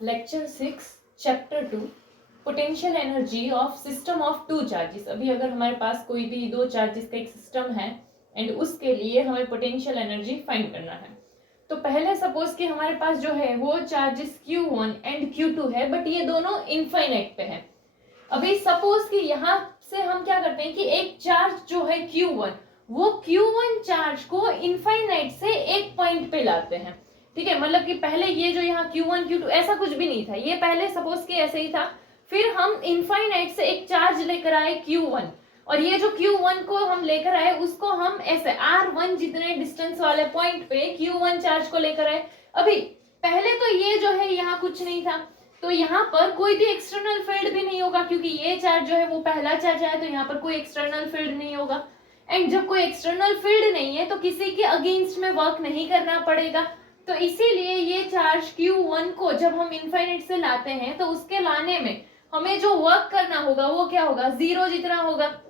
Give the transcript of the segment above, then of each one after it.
Lecture 6 chapter 2 potential energy of system of two charges. अभी अगर हमारे पास कोई भी दो चार्जेस का एक सिस्टम है एंड उसके लिए हमें पोटेंशियल एनर्जी फाइंड करना है, तो पहले सपोज कि हमारे पास जो है वो चार्जेस Q1 एंड Q2 है, बट ये दोनों इनफाइनाइट पे है। अभी सपोज कि यहाँ से हम क्या करते हैं कि एक चार्ज जो है Q1, वो Q1 चार्ज को इनफाइनाइट से एक पॉइंट पे लाते हैं। ठीक है, मतलब कि पहले ये जो यहाँ Q1 Q2 ऐसा कुछ भी नहीं था, ये पहले सपोज कि ऐसे ही था। फिर हम इनफाइनाइट से एक चार्ज लेकर आए Q1, और ये जो Q1 को हम लेकर आए उसको हम ऐसे R1 जितने डिस्टेंस वाले पॉइंट पे Q1 चार्ज को लेकर आए। अभी पहले तो ये जो है यहाँ कुछ नहीं था, तो यहाँ पर कोई भी एक्सटर्नल फील्ड भी नहीं होगा, क्योंकि ये चार्ज जो है वो पहला चार्ज है, तो यहाँ पर कोई एक्सटर्नल फील्ड नहीं होगा। एंड जब कोई एक्सटर्नल फील्ड नहीं है तो किसी के अगेंस्ट में वर्क नहीं करना पड़ेगा, तो इसीलिए ये चार्ज Q1 को जब हम इनफाइनाइट से लाते हैं तो उसके लाने में हमें जो वर्क करना होगा वो क्या होगा, 0 जितना होगा।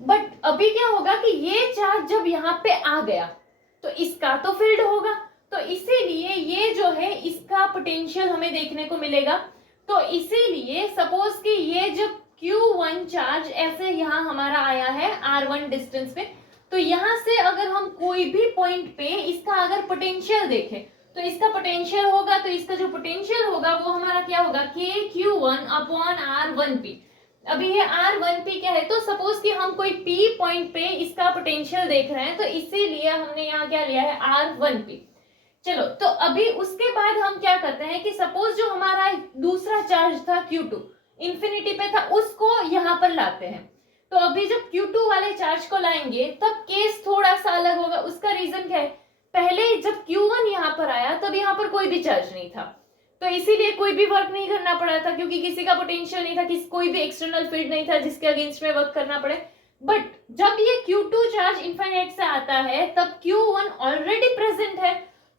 बट अभी क्या होगा कि ये चार्ज जब यहाँ पे आ गया तो इसका तो फील्ड होगा, तो इसीलिए ये जो है इसका पोटेंशियल हमें देखने को मिलेगा। तो इसीलिए सपोज कि ये जब Q1 चार्ज ऐसे यहाँ हमारा आया है R1 डिस्टेंस पे, तो यहाँ से अगर हम कोई भी पॉइंट पे इसका अगर पोटेंशियल देखें तो इसका पोटेंशियल होगा, तो इसका जो पोटेंशियल होगा वो हमारा क्या होगा, KQ1/R1P। अभी ये R1P क्या है, तो सपोज कि हम कोई P पॉइंट पे इसका पोटेंशियल देख रहे हैं, तो इसीलिए हमने यहाँ क्या लिया है, R1P। चलो, तो अभी उसके बाद हम क्या करते हैं कि सपोज जो हमारा दूसरा चार्ज था Q2 इंफिनिटी पे था, उसको यहाँ पर लाते हैं। तो अभी जब Q2 वाले चार्ज को लाएंगे तब केस थोड़ा सा अलग होगा। उसका रीजन क्या है, पहले जब Q1 यहाँ पर आया तब यहाँ पर कोई भी चार्ज नहीं था, तो इसीलिए कोई भी वर्क नहीं करना पड़ा था, क्योंकि किसी का पोटेंशियल नहीं था, कोई भी एक्सटर्नल फील्ड नहीं था जिसके अगेंस्ट में वर्क करना पड़े। बट जब ये Q2 चार्ज इनफाइनाइट से आता है तब Q1 ऑलरेडी प्रेजेंट है,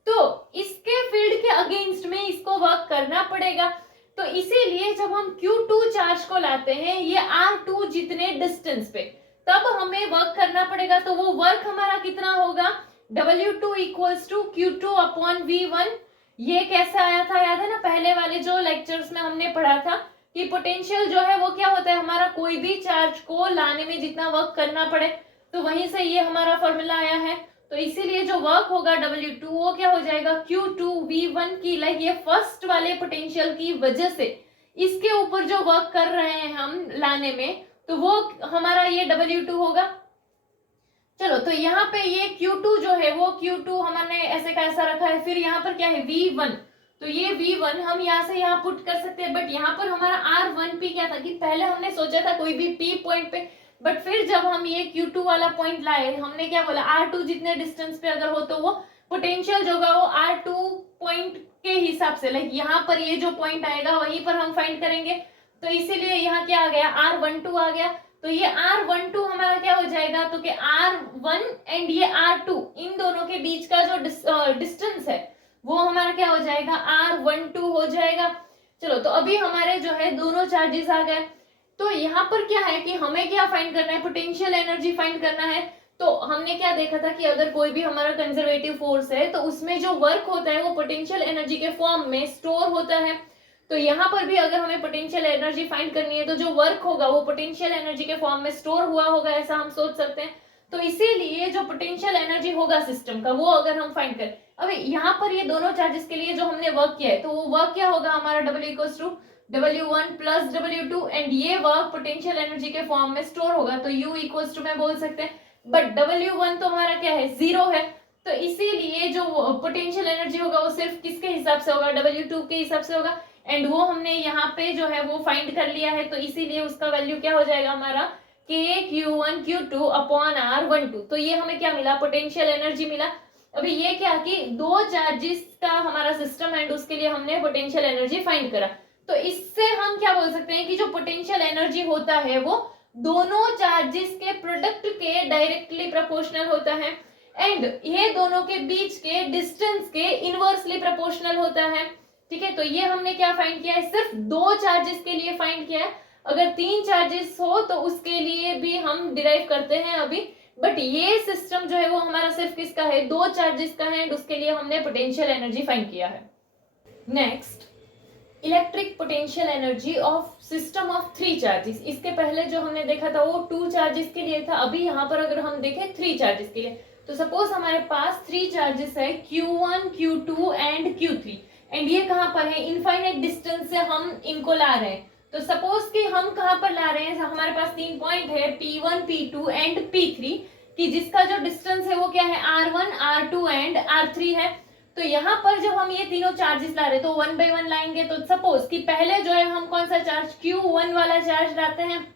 तो इसके फील्ड के अगेंस्ट में इसको वर्क करना पड़ेगा। तो इसीलिए जब हम Q2 चार्ज को लाते हैं ये R2 जितने डिस्टेंस पे, तब हमें वर्क करना पड़ेगा। तो वो वर्क हमारा कितना होगा, W2 = Q2/V1। ये कैसे आया था, याद है ना, पहले वाले जो लेक्चर्स में हमने पढ़ा था कि पोटेंशियल जो है वो क्या होता है, हमारा कोई भी चार्ज को लाने में जितना वर्क करना पड़े, तो वहीं से ये हमारा फॉर्मूला आया है। तो इसीलिए जो वर्क होगा W2 वो क्या हो जाएगा, Q2V1 की, लाइक ये फर्स्ट वाले पोटेंशियल की वजह से इसके ऊपर जो वर्क कर रहे हैं हम लाने में, तो वो हमारा ये W2 होगा। चलो, तो यहाँ पे ये Q2 जो है वो Q2 हमने ऐसे का ऐसा रखा है। फिर यहाँ पर क्या है, V1, तो ये V1 हम यहाँ से यहाँ पुट कर सकते हैं। बट यहाँ पर हमारा R1P क्या था कि पहले हमने सोचा था कोई भी P पॉइंट पे, बट फिर जब हम ये Q2 वाला पॉइंट लाए, हमने क्या बोला, R2 जितने डिस्टेंस पे अगर हो तो वो पोटेंशियल जो होगा वो R2 पॉइंट के हिसाब से, लाइक यहाँ पर ये जो पॉइंट आएगा वहीं पर हम फाइंड करेंगे। तो इसीलिए यहाँ क्या आ गया, R12 आ गया। तो ये R12 हमारा क्या हो जाएगा, तो कि R1 एंड ये R2 इन दोनों के बीच का जो डिस्टेंस है वो हमारा क्या हो जाएगा, R12 हो जाएगा। चलो, तो अभी हमारे जो है दोनों चार्जेस आ गए। तो यहाँ पर क्या है कि हमें क्या फाइंड करना है, पोटेंशियल एनर्जी फाइंड करना है। तो हमने क्या देखा था कि अगर कोई भी हमारा कंजर्वेटिव फोर्स है तो उसमें जो वर्क होता है वो पोटेंशियल एनर्जी के फॉर्म में स्टोर होता है। तो यहाँ पर भी अगर हमें पोटेंशियल एनर्जी फाइंड करनी है तो जो वर्क होगा वो पोटेंशियल एनर्जी के फॉर्म में स्टोर हुआ होगा, ऐसा हम सोच सकते हैं। तो इसीलिए जो पोटेंशियल एनर्जी होगा सिस्टम का वो अगर हम फाइंड करें, अभी यहाँ पर ये दोनों चार्जेस के लिए जो हमने वर्क किया है तो वो वर्क क्या होगा हमारा, W = W1 + W2, एंड ये वर्क पोटेंशियल एनर्जी के फॉर्म में स्टोर होगा, तो U = में बोल सकते हैं। बट W1 तो हमारा क्या है, 0 है, तो इसीलिए जो पोटेंशियल एनर्जी होगा वो सिर्फ किसके हिसाब से होगा, W2 के हिसाब से होगा। एंड वो हमने यहाँ पे जो है वो फाइंड कर लिया है, तो इसीलिए उसका वैल्यू क्या हो जाएगा हमारा, KQ1 Q2/R12। तो ये हमें क्या मिला, पोटेंशियल एनर्जी मिला। अभी ये क्या कि दो चार्जेस का हमारा सिस्टम है, उसके लिए हमने पोटेंशियल एनर्जी फाइंड करा। तो इससे हम क्या बोल सकते हैं कि जो पोटेंशियल एनर्जी होता है वो दोनों चार्जेस के प्रोडक्ट के डायरेक्टली प्रोपोर्शनल होता है, एंड ये दोनों के बीच के डिस्टेंस के इनवर्सली प्रोपोर्शनल होता है। ठीक है, तो ये हमने क्या फाइंड किया है, सिर्फ दो चार्जेस के लिए फाइंड किया है। अगर 3 चार्जेस हो तो उसके लिए भी हम डिराइव करते हैं अभी, बट ये सिस्टम जो है वो हमारा सिर्फ किसका है, 2 चार्जेस का है, उसके लिए हमने पोटेंशियल एनर्जी फाइंड किया है। Next, potential energy of system of 3 charges. इसके पहले जो हमने देखा था वो 2 चार्जेस के लिए था, अभी यहाँ पर अगर हम देखें 3 चार्जेस के लिए। तो सपोज हमारे पास 3 चार्जेस है Q1, Q2 and Q3, and ये कहाँ पर है, इनफाइनाइट डिस्टेंस से हम इनको ला रहे हैं। तो सपोज कि हम कहाँ पर ला रहे हैं, हमारे पास 3 पॉइंट है P1, P2 एंड P3, कि जिसका जो डिस्टेंस है वो क्या है, R1, R2 एंड R3 है। तो यहाँ पर जब हम ये तीनों चार्जेस ला रहे हैं तो 1 by 1 लाएंगे। तो सपोज कि पहले जो है हम कौन सा चार्ज, Q1 वाला चार्ज लाते हैं।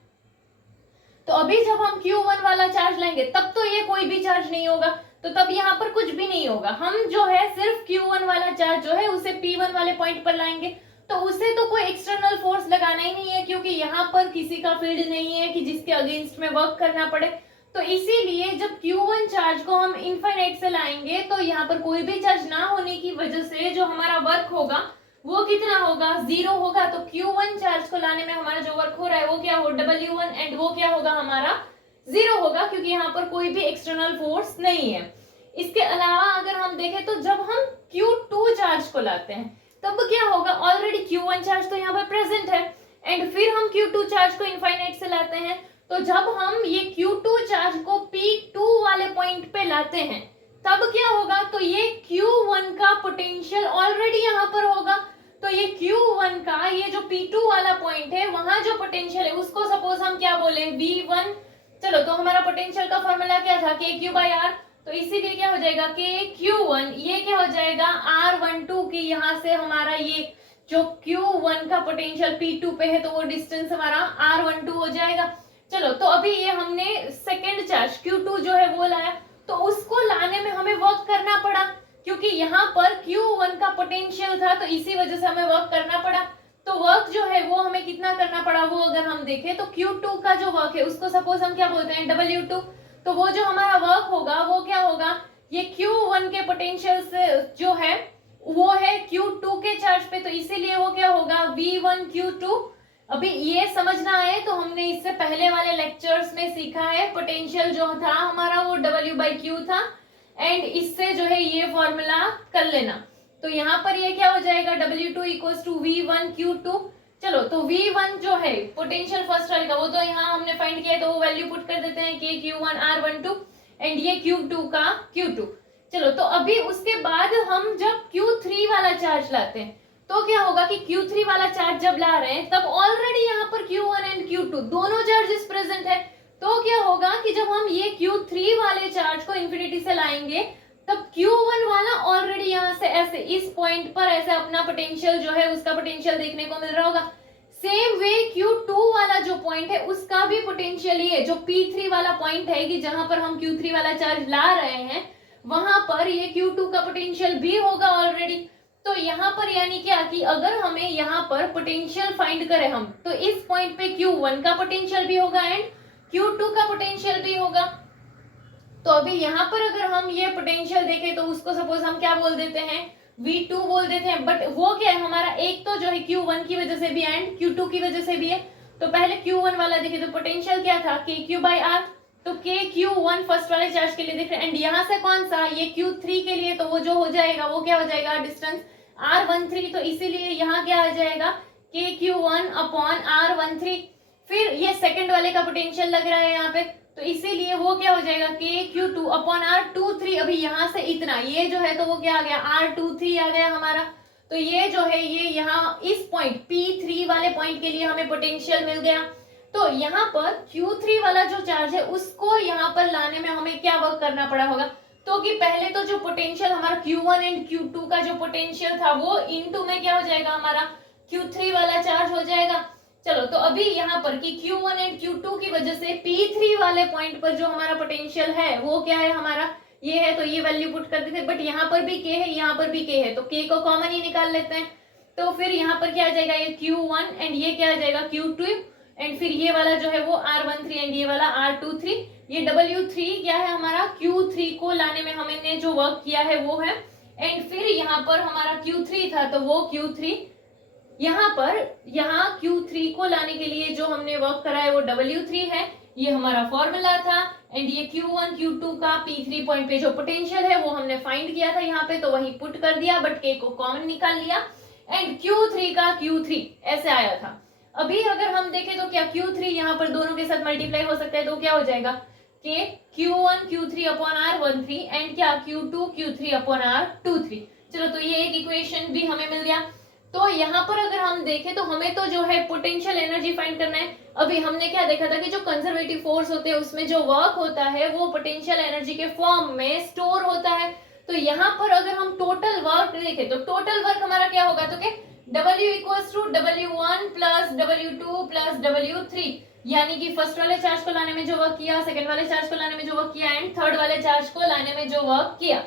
तो अभी जब हम Q1 वाला चार्ज लेंगे तब तो ये कोई भी चार्ज नहीं होगा, तो तब यहाँ पर कुछ भी नहीं होगा। हम जो है सिर्फ Q1 वाला चार्ज जो है उसे P1 वाले पॉइंट पर लाएंगे, तो उसे तो कोई एक्सटर्नल फोर्स लगाना ही नहीं है, क्योंकि यहाँ पर किसी का फील्ड नहीं है कि जिसके अगेंस्ट में वर्क करना पड़े। तो इसीलिए जब Q1 चार्ज को हम इनफाइनाइट से लाएंगे तो यहाँ पर कोई भी चार्ज ना होने की वजह से जो हमारा वर्क होगा वो कितना होगा, 0 होगा। तो Q1 चार्ज को लाने में हमारा जो वर्क हो रहा है वो क्या हो, W1, एंड वो क्या होगा, हमारा 0 होगा, क्योंकि यहाँ पर कोई भी एक्सटर्नल फोर्स नहीं है। इसके अलावा अगर हम देखें तो जब हम Q2 चार्ज को लाते हैं तब क्या होगा, ऑलरेडी Q1 चार्ज तो यहाँ पर प्रेजेंट है, एंड फिर हम Q2 चार्ज को इनफाइनाइट से लाते हैं। तो जब हम ये Q2 चार्ज को P2 वाले पॉइंट पे लाते हैं तब क्या होगा, तो ये Q1 का पोटेंशियल ऑलरेडी यहाँ पर होगा। तो ये Q1 का ये जो P2 वाला पॉइंट है वहां जो पोटेंशियल है उसको सपोज हम क्या बोले, V1। चलो, तो हमारा पोटेंशियल का फॉर्मूला क्या था, KQ/R। तो इसीलिए क्या हो जाएगा, KQ1 ये क्या हो जाएगा, R12 की यहाँ से हमारा ये जो Q1 का पोटेंशियल P2 पे है तो वो डिस्टेंस हमारा R12 हो जाएगा। चलो, तो अभी ये हमने सेकेंड चार्ज Q2 जो है वो लाया, तो उसको लाने में हमें वर्क करना पड़ा, क्योंकि यहाँ पर Q1 का पोटेंशियल था तो इसी वजह से हमें वर्क करना पड़ा। तो वर्क जो है वो हमें कितना करना पड़ा, वो अगर हम देखें तो Q2 का जो वर्क है उसको सपोज हम क्या बोलते हैं, W2। तो वो जो हमारा वर्क होगा वो क्या होगा, ये Q1 के पोटेंशियल से जो है वो है Q2 के चार्ज पे, तो इसीलिए वो क्या होगा, V1 Q2। अभी ये समझना है तो हमने इससे पहले वाले लेक्चर्स में सीखा है, पोटेंशियल जो था हमारा वो W/Q था, एंड इससे जो है ये फॉर्मूला कर लेना। तो यहाँ पर ये क्या हो जाएगा, W2 = V1 Q2। चलो, तो V1 जो है पोटेंशियल फर्स्ट वाले का वो तो यहाँ हमने फाइंड किया है, तो वो वैल्यू पुट कर देते हैं KQ1 R12, एंड ये Q2 का Q2। चलो, तो अभी उसके बाद हम जब Q3 वाला चार्ज लाते हैं तो क्या होगा कि Q3 वाला चार्ज जब ला रहे हैं तब ऑलरेडी यहाँ पर Q1 एंड Q2 दोनों चार्जेस प्रेजेंट है। तो क्या होगा कि जब हम ये Q3 वाले चार्ज को इंफिनिटी से लाएंगे तब Q1 वाला ऑलरेडी यहाँ से ऐसे इस पॉइंट पर ऐसे अपना पोटेंशियल जो है उसका पोटेंशियल देखने को मिल रहा होगा। सेम वे Q2 वाला जो पॉइंट है उसका भी पोटेंशियल ये जो P3 वाला पॉइंट है कि जहां पर हम Q3 वाला चार्ज ला रहे हैं वहां पर ये Q2 का पोटेंशियल भी होगा ऑलरेडी। तो यहाँ पर यानी क्या कि अगर हमें यहाँ पर पोटेंशियल फाइंड करें हम, तो इस पॉइंट पे Q1 का पोटेंशियल भी होगा एंड Q2 का पोटेंशियल भी होगा। तो अभी यहाँ पर अगर हम ये पोटेंशियल देखें तो उसको सपोज हम क्या बोल देते हैं, V2 बोल देते हैं, बट वो क्या है हमारा, एक तो जो है Q1 की वजह से भी एंड Q2 की वजह से भी है। तो पहले Q1 वाला देखे तो पोटेंशियल क्या था, KQ/R। तो KQ1 फर्स्ट वाले चार्ज के लिए देख रहे हैं, एंड यहाँ से कौन सा, ये Q3 के लिए, तो वो जो हो जाएगा वो क्या हो जाएगा, डिस्टेंस R13। तो इसीलिए यहाँ क्या आ जाएगा, KQ1/R13। फिर ये सेकंड वाले का पोटेंशियल लग रहा है यहाँ पे, तो इसीलिए वो क्या हो जाएगा, KQ2/R23। अभी यहाँ से इतना ये जो है तो वो क्या आ गया, R23 आ गया हमारा। तो ये जो है ये यहाँ इस पॉइंट P3 वाले पॉइंट के लिए हमें पोटेंशियल मिल गया। तो यहाँ पर Q3 वाला जो चार्ज है उसको यहाँ पर लाने में हमें क्या वर्क करना पड़ा होगा, तो कि पहले तो जो पोटेंशियल हमारा Q1 एंड Q2 का जो पोटेंशियल था वो इनटू में क्या हो जाएगा, हमारा Q3 वाला चार्ज हो जाएगा। चलो, तो अभी यहाँ पर कि Q1 एंड Q2 की वजह से P3 वाले पॉइंट पर जो हमारा पोटेंशियल है वो क्या है, हमारा ये है, तो ये वैल्यू पुट कर देते, बट यहाँ पर भी K है, यहाँ पर भी K है, तो K को कॉमन ही निकाल लेते हैं। तो फिर यहाँ पर क्या आ जाएगा, ये Q1 एंड ये क्या आ जाएगा Q2, एंड फिर ये वाला जो है वो R13 एंड ये वाला R23। ये W3 क्या है हमारा, Q3 को लाने में हमने जो वर्क किया है वो है, एंड फिर यहाँ पर हमारा Q3 था तो वो Q3, यहाँ पर यहाँ Q3 को लाने के लिए जो हमने वर्क करा है वो W3 है, ये हमारा फॉर्मूला था। एंड ये Q1 Q2 का P3 पॉइंट पे जो पोटेंशियल है वो हमने फाइंड किया था यहाँ पे, तो वही पुट कर दिया, बट K को कॉमन निकाल लिया। एंड Q3 का Q3 ऐसे आया था। अभी अगर हम देखें तो क्या Q3 यहाँ पर दोनों के साथ मल्टीप्लाई हो सकता है, तो क्या हो जाएगा कि Q1 Q3 upon R13 and क्या Q2 Q3 अपॉन R23। चलो तो ये एक इक्वेशन भी हमें मिल गया। तो यहाँ पर अगर हम देखें तो हमें तो जो है पोटेंशियल एनर्जी फाइंड करना है। अभी हमने क्या देखा था कि जो कंजर्वेटिव फोर्स होते हैं उसमें जो वर्क होता है वो पोटेंशियल एनर्जी के फॉर्म में स्टोर होता है। तो यहाँ पर अगर हम टोटल वर्क देखें तो टोटल वर्क हमारा क्या होगा, तो क्या W equals to W1 plus W2 plus W3, यानी कि फर्स्ट वाले चार्ज को लाने में जो वर्क किया, सेकंड वाले चार्ज को लाने में जो वर्क किया एंड थर्ड वाले चार्ज को लाने में जो वर्क किया।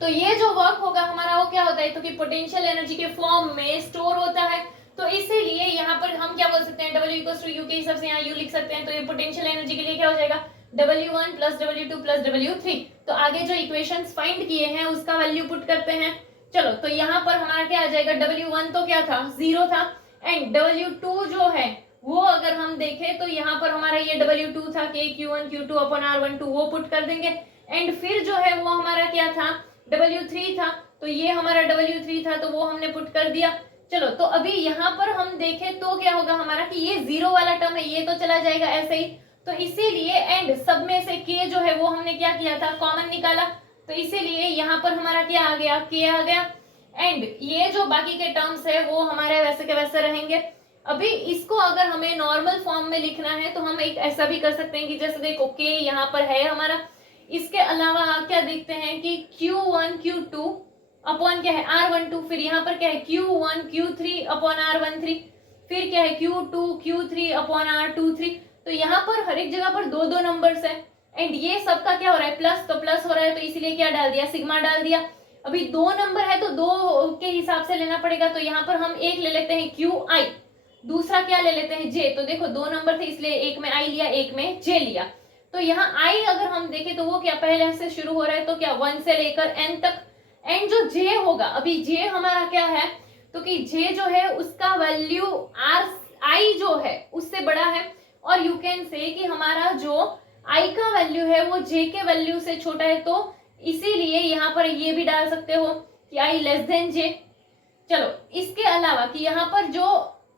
तो ये जो वर्क होगा हमारा वो क्या होता है, तो कि पोटेंशियल एनर्जी के फॉर्म में स्टोर होता है। तो इसीलिए यहाँ पर हम क्या बोल सकते हैं, W इक्वल्स टू U के हिसाब से यहाँ U लिख सकते हैं। तो ये पोटेंशियल एनर्जी के लिए क्या हो जाएगा, W1 plus W2 plus W3। तो आगे जो इक्वेशंस फाइंड किए हैं उसका वैल्यू पुट करते हैं। चलो तो यहाँ पर हमारा क्या आ जाएगा, W1 तो क्या था, 0 था, एंड W2 जो है वो अगर हम देखें तो यहाँ पर हमारा ये W2 था कि Q1 Q2 अपॉन R12 वो पुट कर देंगे। एंड फिर जो है वो हमारा क्या था, W3 था, तो ये हमारा W3 था तो वो हमने पुट कर दिया। चलो तो अभी यहाँ पर हम देखें तो क्या होगा हमारा कि ये 0 वाला टर्म है ये तो चला जाएगा ऐसे ही। तो इसीलिए एंड सब में से K जो है वो हमने क्या किया था, कॉमन निकाला। तो इसीलिए यहाँ पर हमारा क्या आ गया, K आ गया। एंड ये जो बाकी के टर्म्स है वो हमारे वैसे के वैसे रहेंगे। अभी इसको अगर हमें नॉर्मल फॉर्म में लिखना है तो हम एक ऐसा भी कर सकते हैं कि जैसे देखो K यहाँ पर है हमारा, इसके अलावा क्या देखते हैं कि Q1 Q2 अपॉन क्या है R12, फिर यहाँ पर क्या है Q1 Q3 अपॉन R13, फिर क्या है Q2 Q3 अपॉन R23। तो यहाँ पर हर एक जगह पर दो दो नंबर्स है एंड ये सबका क्या हो रहा है, प्लस, तो प्लस हो रहा है तो इसीलिए क्या डाल दिया, सिग्मा डाल दिया। अभी दो नंबर है तो दो के हिसाब से लेना पड़ेगा। तो यहाँ पर हम एक ले लेते हैं QI, दूसरा क्या ले लेते हैं J। तो देखो दो नंबर थे इसलिए एक में I लिया एक में J लिया। तो यहाँ I अगर हम देखें तो वो क्या पहले से शुरू हो रहा है, तो क्या 1 से लेकर n तक। एंड जो J होगा, अभी J हमारा क्या है, तो कि J जो है उसका वैल्यू I जो है उससे बड़ा है, और यू कैन से कि हमारा जो I का वैल्यू है वो J के वैल्यू से छोटा है। तो इसीलिए यहाँ पर ये भी डाल सकते हो कि I लेस देन J। चलो इसके अलावा कि यहाँ पर जो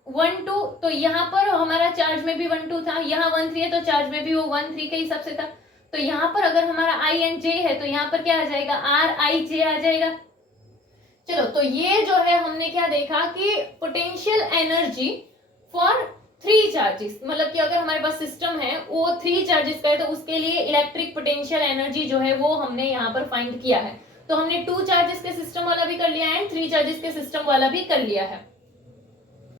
1 2, तो यहाँ पर हमारा चार्ज में भी 1 2 था, यहाँ 1 3 है तो चार्ज में भी वो 1 3 के हिसाब से था। तो यहाँ पर अगर हमारा I एंड J है तो यहाँ पर क्या आ जाएगा, R I J आ जाएगा। चलो तो ये जो है हमने क्या देखा कि पोटेंशियल एनर्जी फॉर 3 चार्जेस, मतलब कि अगर हमारे पास सिस्टम है वो 3 चार्जेस का है तो उसके लिए इलेक्ट्रिक पोटेंशियल एनर्जी जो है वो हमने यहाँ पर फाइंड किया है। तो हमने 2 चार्जेस के सिस्टम वाला भी कर लिया है एंड 3 चार्जेस के सिस्टम वाला भी कर लिया है।